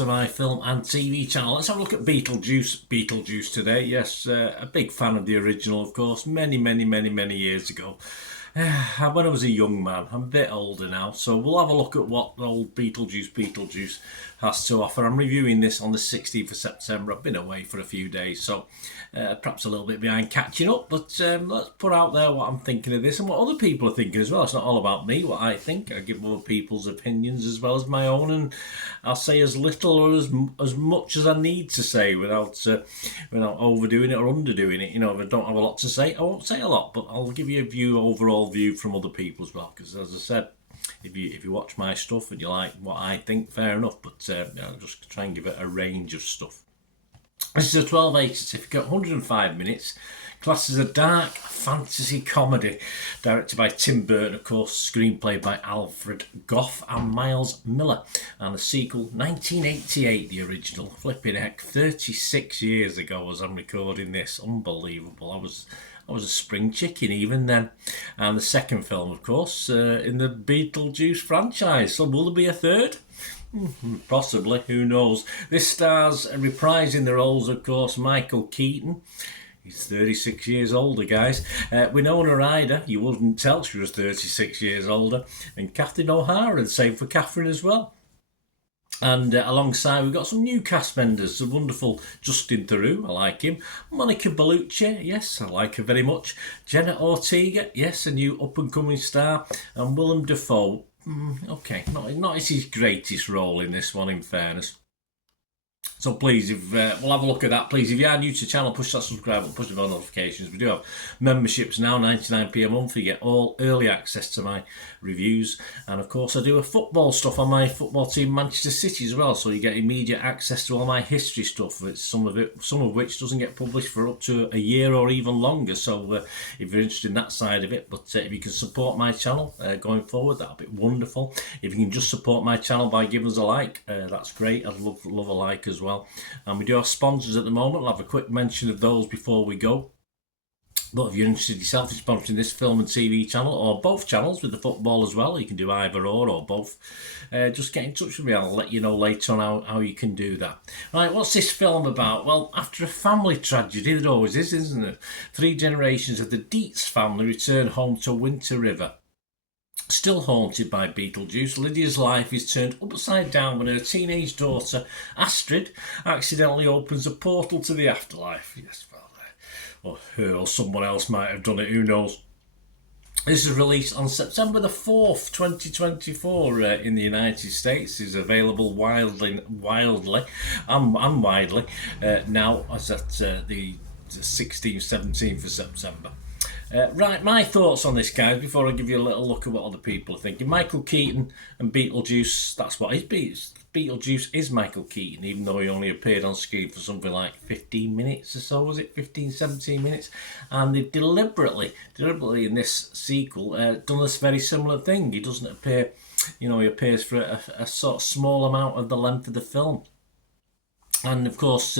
to my film and TV channel. Let's have a look at Beetlejuice today. Yes, a big fan of the original, of course, many years ago. When I was a young man. I'm a bit older now, so we'll have a look at what old Beetlejuice has to offer. I'm reviewing this on the 16th of September. I've been away for a few days, so perhaps a little bit behind catching up, but let's put out there what I'm thinking of this and what other people are thinking as well. It's not all about me, what I think. I give other people's opinions as well as my own, and I'll say as little or as much as I need to say without overdoing it or underdoing it. You know, if I don't have a lot to say, I won't say a lot, but I'll give you a overall view from other people as well, because as I said, if you watch my stuff and you like what I think, fair enough, but I'll just try and give it a range of stuff. This is a 12A certificate, 105 minutes, classed as a dark fantasy comedy, directed by Tim Burton, of course, screenplay by Alfred Gough and Miles Miller, and the sequel, 1988, the original. Flipping heck, 36 years ago as I'm recording this, unbelievable. I was a spring chicken even then. And the second film, of course, in the Beetlejuice franchise. So will there be a third? Possibly, who knows. This stars reprising the roles, of course, Michael Keaton. He's 36 years older, guys. Winona Ryder, you wouldn't tell she was 36 years older. And Catherine O'Hara, the same for Catherine as well. And alongside, we've got some new cast members. The wonderful Justin Theroux, I like him. Monica Bellucci, yes, I like her very much. Jenna Ortega, yes, a new up-and-coming star. And Willem Dafoe, okay, not his greatest role in this one, in fairness. So please, we'll have a look at that. Please, if you are new to the channel, push that subscribe button, push the bell notifications. We do have memberships now, 99p a month. You get all early access to my reviews. And of course, I do a football stuff on my football team, Manchester City, as well. So you get immediate access to all my history stuff. Some of which doesn't get published for up to a year or even longer. So if you're interested in that side of it, but if you can support my channel going forward, that'll be wonderful. If you can just support my channel by giving us a like, that's great. I'd love a like as well. And we do have sponsors at the moment. I'll have a quick mention of those before we go. But if you're interested yourself in sponsoring this film and TV channel, or both channels with the football as well, you can do either or both, just get in touch with me. I'll let you know later on how you can do that. Right, what's this film about? Well, after a family tragedy, there always is, isn't it? 3 generations of the Dietz family return home to Winter River. Still haunted by Beetlejuice, Lydia's life is turned upside down when her teenage daughter, Astrid, accidentally opens a portal to the afterlife. Yes, well, or her or someone else might have done it, who knows. This is released on September the 4th, 2024 in the United States. Is available widely now as at the 16th, 17th of September. Right, my thoughts on this, guys, before I give you a little look at what other people are thinking. Michael Keaton and Beetlejuice, that's what it is. Beetlejuice is Michael Keaton, even though he only appeared on screen for something like 15 minutes or so, was it? 15, 17 minutes? And they've deliberately in this sequel, done this very similar thing. He doesn't appear, he appears for a sort of small amount of the length of the film. And, of course,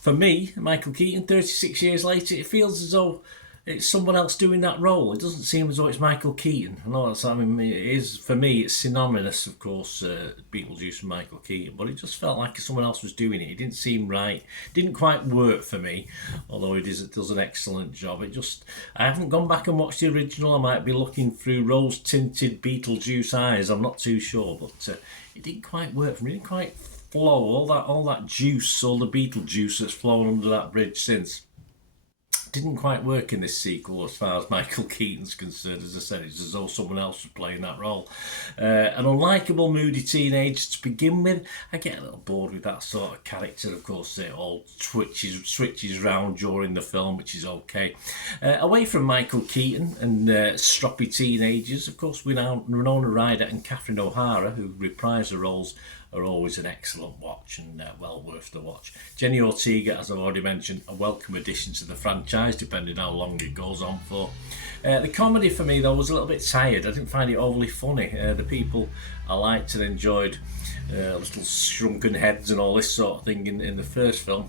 for me, Michael Keaton, 36 years later, it feels as though it's someone else doing that role. It doesn't seem as though it's Michael Keaton. I know that's, it is, for me, it's synonymous, of course, Beetlejuice and Michael Keaton, but it just felt like someone else was doing it. It didn't seem right. It didn't quite work for me, although it does an excellent job. I haven't gone back and watched the original. I might be looking through rose-tinted Beetlejuice eyes. I'm not too sure, but it didn't quite work for me. It didn't quite flow. All that juice, all the Beetlejuice that's flown under that bridge since, didn't quite work in this sequel as far as Michael Keaton's concerned. As I said, it's as though someone else was playing that role. An unlikable, moody teenager to begin with. I get a little bored with that sort of character. Of course, it all switches round during the film, which is okay. Away from Michael Keaton and stroppy teenagers, of course, Winona Ryder and Catherine O'Hara, who reprise the roles, are always an excellent watch and well worth the watch. Jenny Ortega, as I've already mentioned, a welcome addition to the franchise, depending how long it goes on for. The comedy for me, though, was a little bit tired. I didn't find it overly funny. The people I liked and enjoyed, little shrunken heads and all this sort of thing in the first film,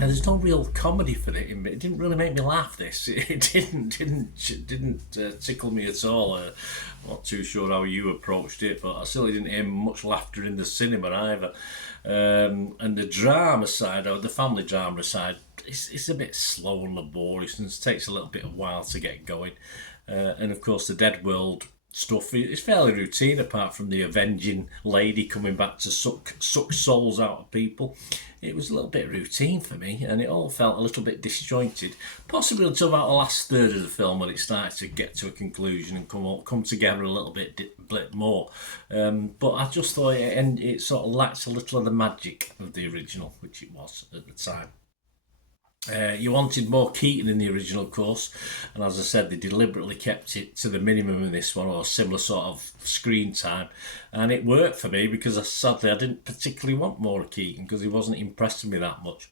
And there's no real comedy for it. It didn't really make me laugh. This it didn't tickle me at all. I'm not too sure how you approached it, but I certainly didn't hear much laughter in the cinema either. And the drama side, or the family drama side, it's a bit slow and laborious, and it takes a little bit of while to get going. And of course, the Dead World stuff is fairly routine, apart from the avenging lady coming back to suck souls out of people. It was a little bit routine for me, and it all felt a little bit disjointed, possibly until about the last third of the film, when it started to get to a conclusion and come together a little bit more. But I just thought it sort of lacked a little of the magic of the original, which it was at the time. You wanted more Keaton in the original, of course, and as I said, they deliberately kept it to the minimum in this one, or a similar sort of screen time, and it worked for me because sadly I didn't particularly want more of Keaton because he wasn't impressing me that much.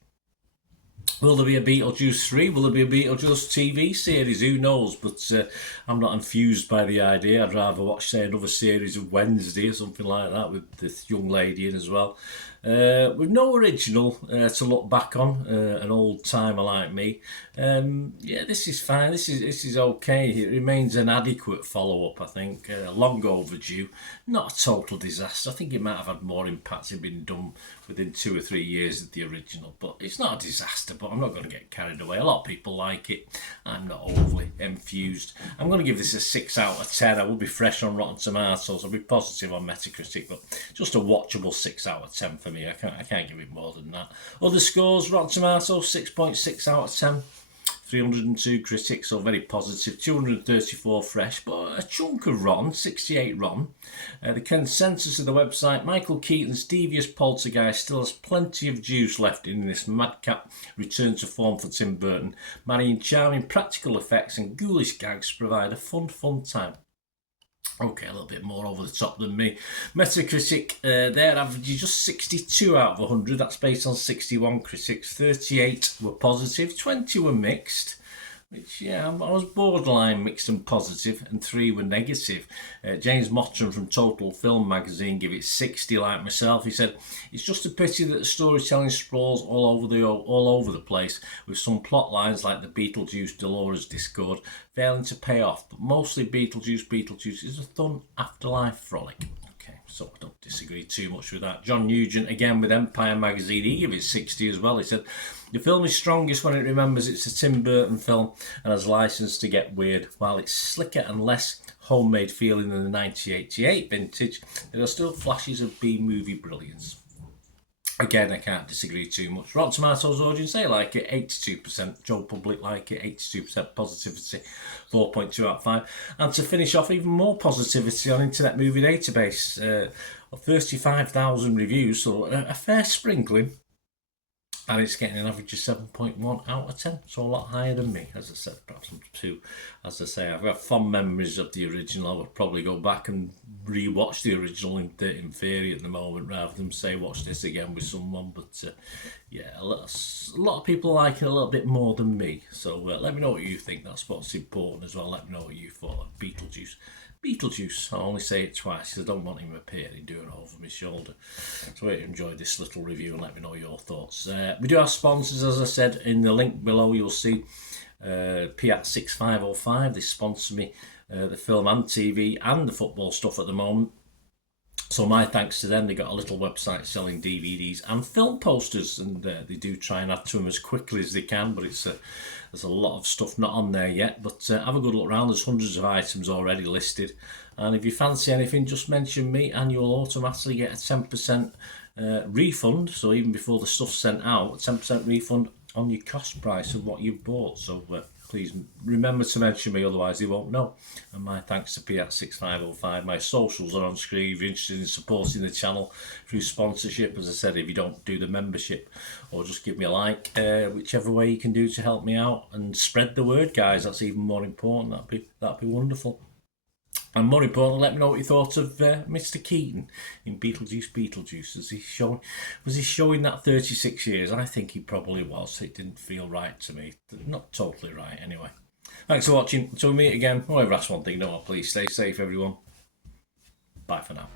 Will there be a Beetlejuice 3? Will there be a Beetlejuice TV series? Who knows? But I'm not enthused by the idea. I'd rather watch, say, another series of Wednesday or something like that with this young lady in as well. With no original to look back on, an old timer like me. Yeah, this is fine. This is okay. It remains an adequate follow-up, I think. Long overdue. Not a total disaster. I think it might have had more impact if it had been done within 2 or 3 years of the original. But it's not a disaster, but I'm not going to get carried away. A lot of people like it. I'm not overly enthused. I'm going to give this a 6 out of 10. I will be fresh on Rotten Tomatoes. I'll be positive on Metacritic, but just a watchable 6 out of 10 for me. I can't give it more than that. Other scores, Rotten Tomatoes, 6.6 out of 10. 302 critics, so very positive. 234 fresh, but a chunk of Rotten, 68 Rotten. The consensus of the website: Michael Keaton's devious poltergeist still has plenty of juice left in this madcap return to form for Tim Burton, marrying charming practical effects and ghoulish gags to provide a fun time. Okay, a little bit more over the top than me. Metacritic, their average is just 62 out of 100. That's based on 61 critics. 38 were positive, 20 were mixed. Which, yeah, I was borderline mixed and positive, and 3 were negative. James Mottram from Total Film magazine gave it 60, like myself. He said, "It's just a pity that the storytelling sprawls all over the place, with some plot lines like the Beetlejuice Dolores Discord failing to pay off. But mostly Beetlejuice is a fun afterlife frolic." So I don't disagree too much with that. John Nugent, again with Empire magazine, he gave it 60 as well. He said, "The film is strongest when it remembers it's a Tim Burton film and has license to get weird. While it's slicker and less homemade feeling than the 1988 vintage, there are still flashes of B-movie brilliance." Again, I can't disagree too much. Rotten Tomatoes audience, they like it, 82%. Joe Public like it, 82% positivity, 4.2 out of 5. And to finish off, even more positivity on Internet Movie Database, 35,000 reviews, so a fair sprinkling. And it's getting an average of 7.1 out of 10, so a lot higher than me, as I said. Perhaps I'm too, as I say, I've got fond memories of the original. I would probably go back and re-watch the original in theory at the moment, rather than say watch this again with someone. But yeah, a lot of people like it a little bit more than me. So let me know what you think. That's what's important as well. Let me know what you thought of Beetlejuice. I only say it twice because I don't want him appearing doing it over my shoulder. So I hope you enjoyed this little review and let me know your thoughts. We do have sponsors, as I said. In the link below you'll see Piat 6505. They sponsor me the film and TV and the football stuff at the moment. So my thanks to them. They got a little website selling DVDs and film posters, and they do try and add to them as quickly as they can, but there's a lot of stuff not on there yet. But have a good look around. There's hundreds of items already listed, and if you fancy anything, just mention me and you'll automatically get a 10% refund. So even before the stuff's sent out, a 10% refund on your cost price of what you've bought. So please remember to mention me, otherwise they won't know. And my thanks to Piat6505. My socials are on screen if you're interested in supporting the channel through sponsorship. As I said, if you don't do the membership, or just give me a like, whichever way you can do to help me out and spread the word, guys. That's even more important. That'd be wonderful. And more importantly, let me know what you thought of Mr. Keaton in Beetlejuice. Was he showing that 36 years? I think he probably was. It didn't feel right to me. Not totally right, anyway. Thanks for watching. Until we meet again, whoever asks one thing, no, please stay safe, everyone. Bye for now.